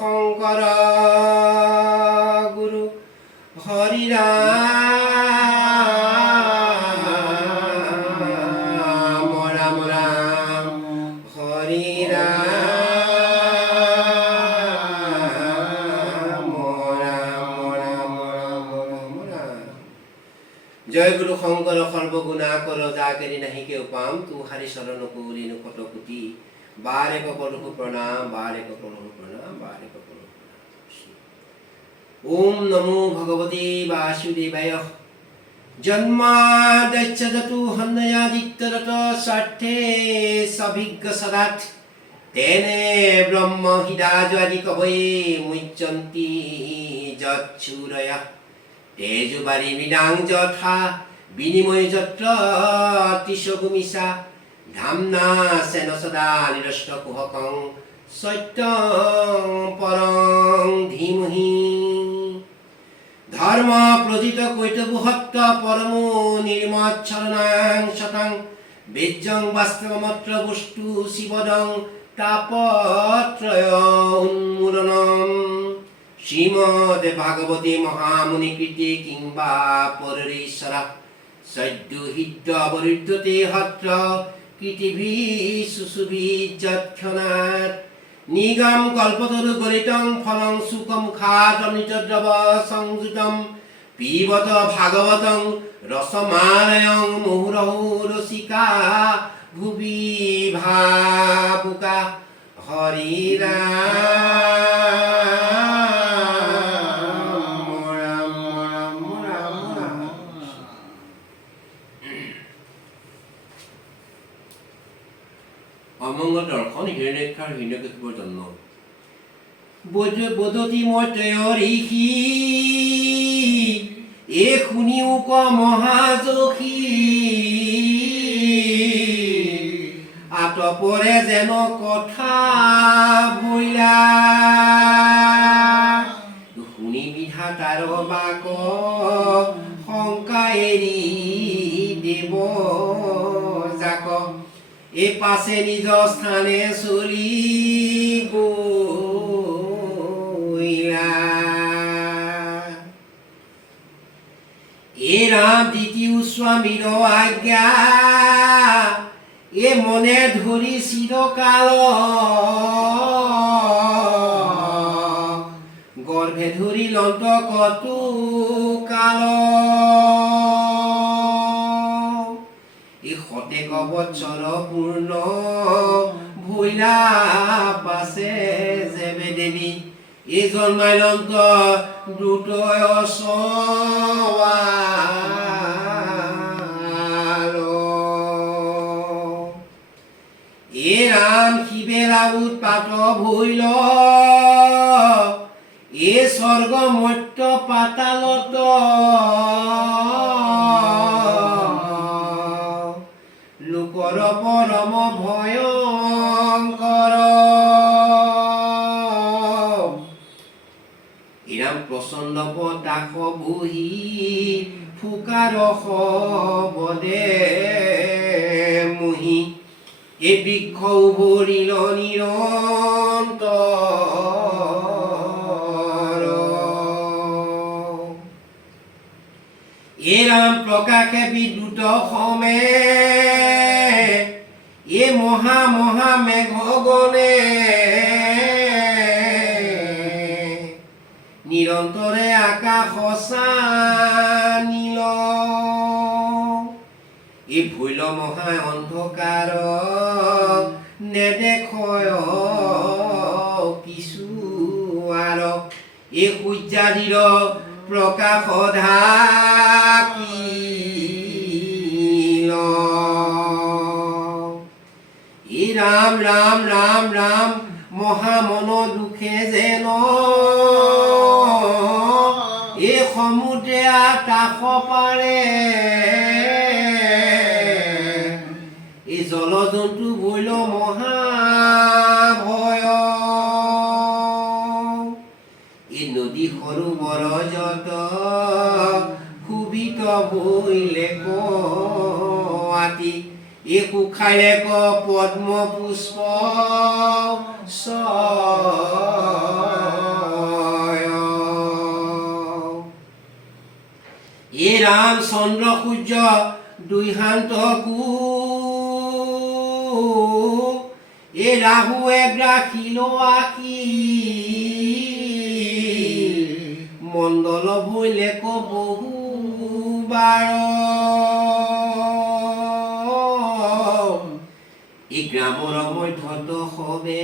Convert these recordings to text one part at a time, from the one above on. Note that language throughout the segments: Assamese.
শংকৰ গুৰু হৰি ৰাম ৰাম ৰাম হৰি ৰাম ৰাম ৰাম ৰাম। জয় গুৰু শংকৰ সৰ্বগুণা কৰ যাকেৰি নাহি কেও পাম তুহারি শরণ কৌরিনু কত কোটি বারে কপলহু প্রণাম বারে কপলহু প্রণাম বারে কপলহু প্রণাম। ওম নমো ভগবতে বাসুদেবায়। জন্মাদচ্ছদতু হন্নয়াদিত্যরত স্বার্থে সভিজ্ঞ সদাত তেনে ব্রহ্ম হিদাদি কবয়ে মুচ্যন্তি যচ্ছুরয়া তেজুবারি বিনাং যথা বিনিময় যত্র তিসগুমিষা ধামনা সেন সদা নিরষ্ট কুহকং সত্যং পরং ধীমহি। ধর্ম প্রজিত কৈতবুহত্ত পরম নির্মচ্ছরণাং শতাং বেজ্জং বাস্তবমত্র বস্তু শিবদং তাপত্রয় উন্মূলনম। শ্রীমদ ভাগবতী মহামুনি কৃতি কিংবা পরেশ্বরা সদ্য হৃদ্য অবরুদ্ধতে হত্র কৃতিভি সুসুভি যৎক্ষণাৎ নিগম কল্পতরু গলিতং ফলং সুকমুখাৎ অমৃতদ্রব সংযুতম পিবত ভাগবতং রসমালয়ং মুহুরহু রসিকা ভুবি ভাবুকা হরি অমঙ্গল দৰ্শন হিৰণ্যক্ষৰ হিৰণ্যকশিপুৰ জন্ম। বদতি মই ঋষি এ শুনিও ক মহাযশী আতপৰে যেন কথা ভৈলা শুনি বিধাতাৰ বাক শংকা এৰি দেৱ যাক এ পাছে নিজ স্থানে চলি গইলা। এ ৰাম দ্বিতীয় স্বামীৰ আজ্ঞা এ মনে ধৰি চিৰকাল গৰ্ভে ধৰি লন্ত কতু কাল শতেক বৎসৰ পূৰ্ণ ভৈলা পাছে যেবে দেৱী এই জন্মাইলন্ত দ্ৰুত এ ৰাম শিবেৰা উৎপাত ভৈল এ স্বৰ্গ মৰ্ত্য পাতালত লোকৰ পৰম ভয়ংকৰ। ইৰাম প্ৰচণ্ড পতাক বহি ফুকাৰ বদে মুহি এ বৃক্ষ উভৰিল নিৰন্তৰ। এ ৰাম প্ৰকাশে বিদ্যুত সমে এ মহা মহা মেঘগণে নিৰন্তৰে আকাশ নীল এ ভৈল মহা অন্ধকাৰ নেদেখয় কিছু আৰ এ সূৰ্যাদিৰ প্ৰকাশ ঢাকিল। এ ৰাম ৰাম ৰাম ৰাম মহামন দুখে যেন এ সমুদ্ৰে আকাশ পাৰে এ জলজন্তু ভৈল মহা ভয় এ নদী সৰোবৰ যত শোভিত ভৈলে ক আতি এ কুখাইলে ক পদ্ম পুষ্প এ রামচন্দ্র সূর্য দুই হান্তকু এ রাহু এক রাখিল আঁকি মণ্ডল ভইলে ক বহুবার এই গ্ৰামৰ মধ্যত হবে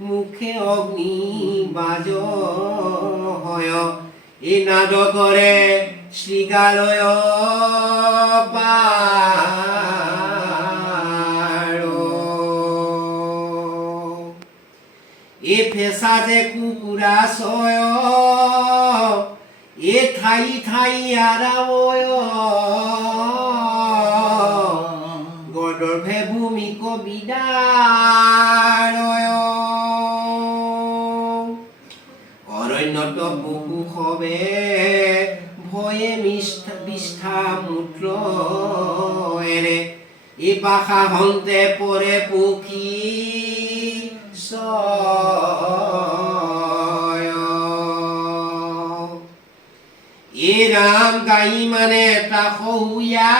মুখে অগ্নি বাজ হয় এই নাদ কৰে শ্রীগালয় পার এ ফেসা যে কুকুরা সয় এ ঠাই ঠাই আরাবয় গর্ভে ভূমি কবিদারয় অরণ্যত বহু হবে ভয়ে বিষ্ঠা মূত্র এরে এ পাখা হন্তে পরে পক্ষী এ রাম গাই মানে তাহুয়া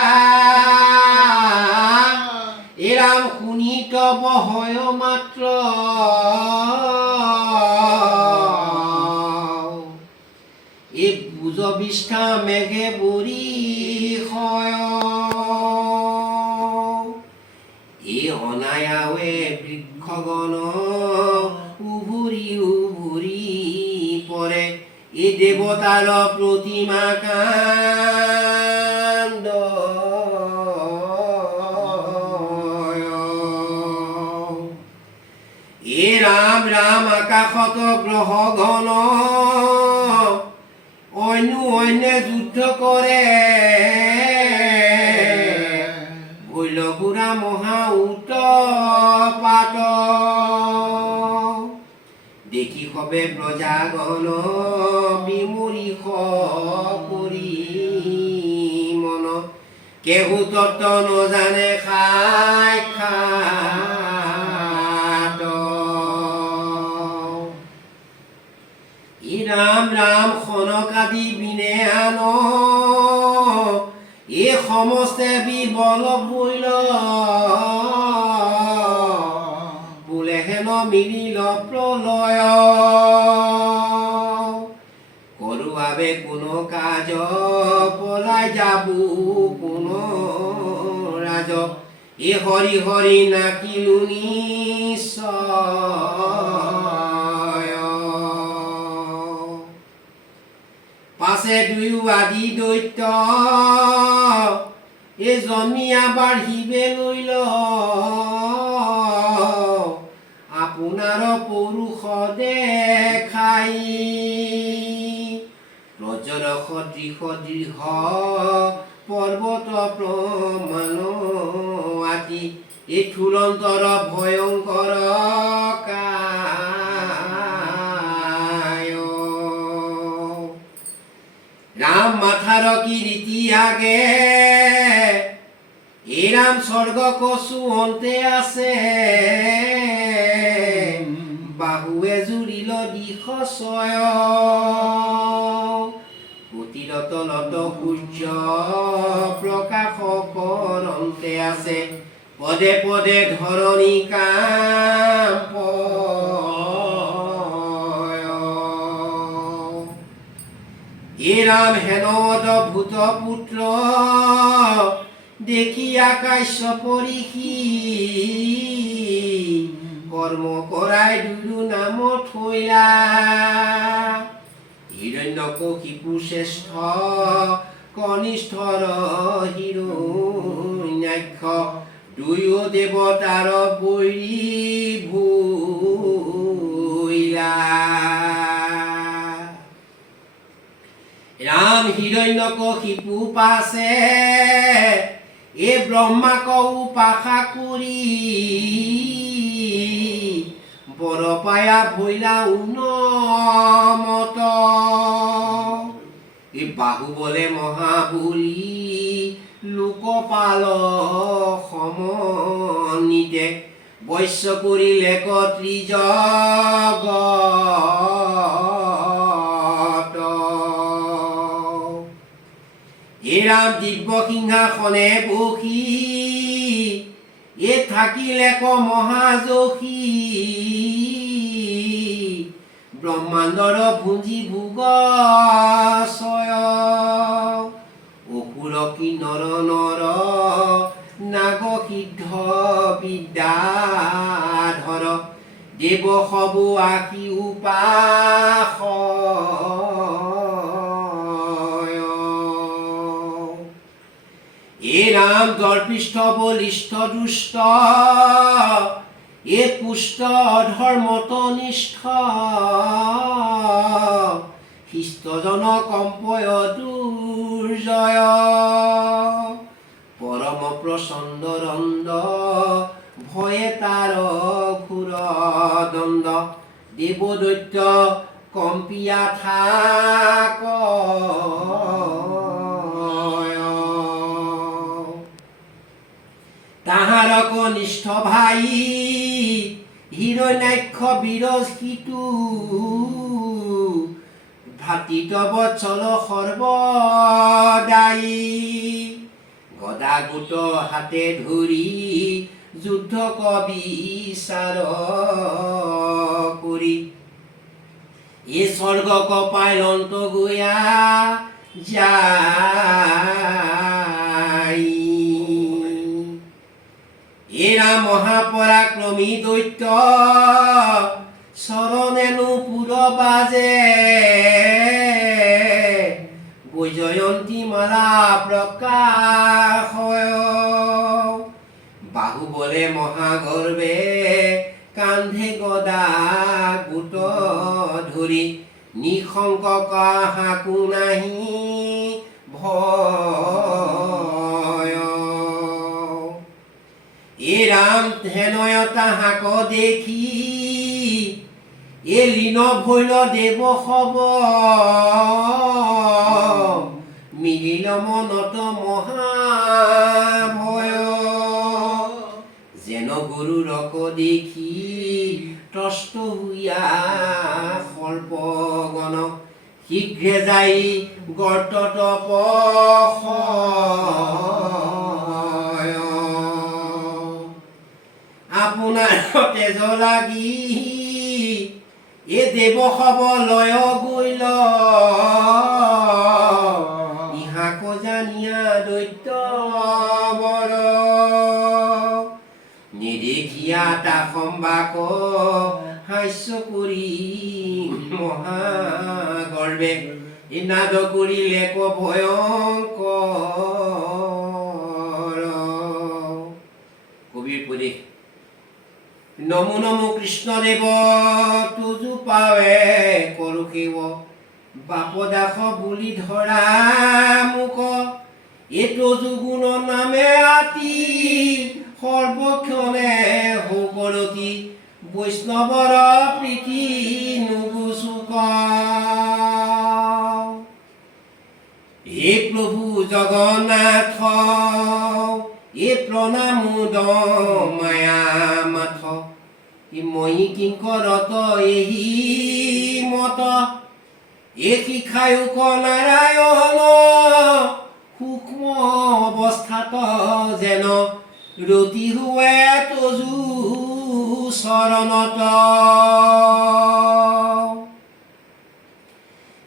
এ রাম শুনিত বহয় মাত্ৰ এ বুজ বিষ্ঠা মেঘে বৰি হয় এ অনায়াৱে বৃক্ষগণ উভুৰি উভুৰি পৰে এ দেৱতাৰ প্ৰতিমা কাণ্ড এ ৰাম ৰাম আকাশত গ্ৰহ ঘন অন্যে যুদ্ধ কৰে ভৈলপুৰা মহা উৎপাত দেখি হবে প্ৰজাগণ বিমূঢ় কৰি মন কেহু তত্ত্ব নজানে সাক্ষাৎ রাম রাম খনকাদি বিনে আন এ সমস্তে বিবল ভৈল বোলে হেন মিলিল প্ৰলয় কৰোৱাবে কোনো কাজ পলাই যাবো কোনো ৰাজ এ হৰি হৰি নাকিলু নিশ্চয় পাছে দুয়ো আদি দৈত্য এ জমিয়া বাঢ়িবে লৈল আপোনাৰ পৌৰুষ দেখাই ব্ৰজৰ সদৃশ দৃঢ় পৰ্বত প্ৰমাণ আতি এই থুলন্তৰ ভয়ংকৰ ৰাম মাথাৰ কীৰ্তি আগে এ ৰাম স্বৰ্গ কচু অন্তে আছে বাহুৱে জুৰিল দিশ ছয় প্ৰতিৰত লত সূৰ্য প্ৰকাশ কৰন্তে আছে পদে পদে ধৰণী কাম এ ৰাম হেনদ ভূত পুত্ৰ দেখিয়া কাশ্যপ ঋষি কৰ্ম কৰাই দুয়ো নাম থৈলা হিৰণ্যকশিপু শ্ৰেষ্ঠ কনিষ্ঠৰ হিৰণ্যাক্ষ দুয়ো দেৱতাৰ বৈৰী ভৈলা ৰাম হিৰণ্যকশিপু পাছে এ ব্ৰহ্মাক উপাসা কৰি বৰ পায়া ভৈলা উন্নমত এই বাহুবলে মহাবলী লোকপাল সমন্বিতে বৈশ্য কৰিলে ত্ৰিজগত। হে ৰাম দিব্য সিংহাসনে বহি এ থাকিলে ক মহাযশী। ব্ৰহ্মাণ্ডৰ ভুঞ্জি ভোগশয় অসুৰ কিন্নৰ নৰ নাগ সিদ্ধ বিদ্যাধৰ দেৱ সবু আশী উপাসয়। এ ৰাম দৰ্পিষ্ঠ বলিষ্ঠ দুষ্ট এ পুষ্ট ধৰ্মতনিষ্ঠ শিষ্টজন কম্পয় দুৰ্জয় পৰম প্ৰচণ্ড ৰন্দ ভয়ে তাৰ ঘোৰ দণ্ড দেৱদৈত্য কম্পিয়া থাক। তাহাৰ কনিষ্ঠ ভাই হিৰণ্যাক্ষ বিৰচিতু ভাতৃত বৎসল সৰ্বদায়ী গদা গোট হাতে ধৰি যুদ্ধ কবিচাৰ কৰি এ স্বৰ্গ কপালন্ত গয়া যায়। এৰা মহাপৰাক্ৰমী দৈত্য চৰণেনো পুৰ বাজে বৈজয়ন্তী মালা প্ৰকাশয় বাহুবলে মহাগৰ্বে কান্ধে গদা গোট ধৰি নিশংক কাহাকো নাহি ভয়। এ ৰাম হেনয় তাহাক দেখি এ লীন ভৈল দেৱ সব মিলিল মনত মহাভয়। যেন গৰুৰক দেখি ত্ৰস্ত হৈয়া সৰ্পগণ শীঘ্ৰে যাই গৰ্তত পশয়। আপোনাৰ তেজ লাগি এ দেৱ সব লয় গৈল ইহাক জানিয়া দৈত্য বৰ নিদেখিয়া তা সম্বাক হাস্য কৰি মহাগৰ্বে নাদ কৰিলে ক ভয়ংকৰ। কবিৰ পদে নমো নমো কৃষ্ণদেৱ তুজু পাৱে কৰো সেৱ বাপদাস বুলি ধৰা মোক এ তজু গুণ নামে আতি সৰ্বক্ষণে হৌকৰতি বৈষ্ণৱৰ প্ৰীতি নুগুচুক। হে প্ৰভু জগন্নাথ এ প্ৰণামোদ মায়া মাথ মই কিংকৰত এহি মত এ শিখায়ুক নাৰায়ণ সূক্ষ্ম অৱস্থাত যেন ৰতি হুৱে তজু চৰণত।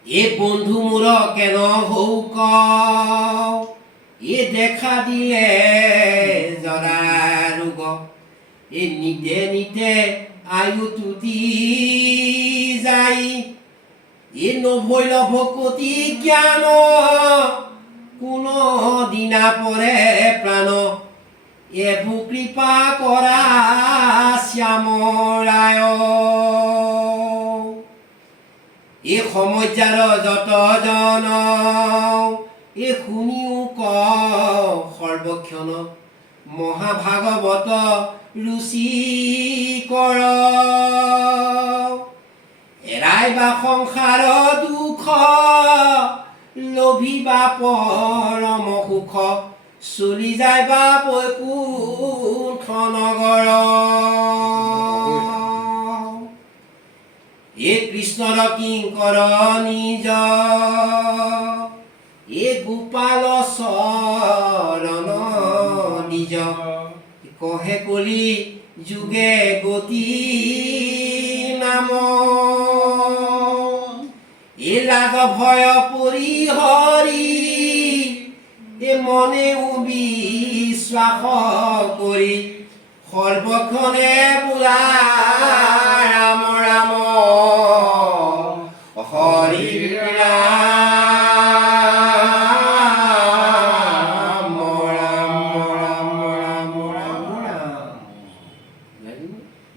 এ বন্ধু মোৰ কেন হৌক এ দেখা দিলে জৰা ৰোগ এ নিতে নিতে আয়ু তুতি যাই এ নভৈল ভকতি জ্ঞান কোনো দিনা পৰে প্ৰাণ এভু কৃপা কৰা শ্যামৰায়। এ সমস্যাৰ যত জন এ শুনিও ক সৰ্বক্ষণ মহাভাগৱত ৰুচি কৰ এৰাই বা সংসাৰ দুখ লোভিবা পৰম সুখ চলি যায় বাপৈ কোনখন নগৰ এ কৃষ্ণৰ কিংকৰ নিজ এ গোপাল চৰণ নিজ কহে কলি যুগে গতি নাম এ লাগ ভয় পৰিহৰি এ মনে বিশ্বাস কৰি সৰ্বক্ষণে বোলা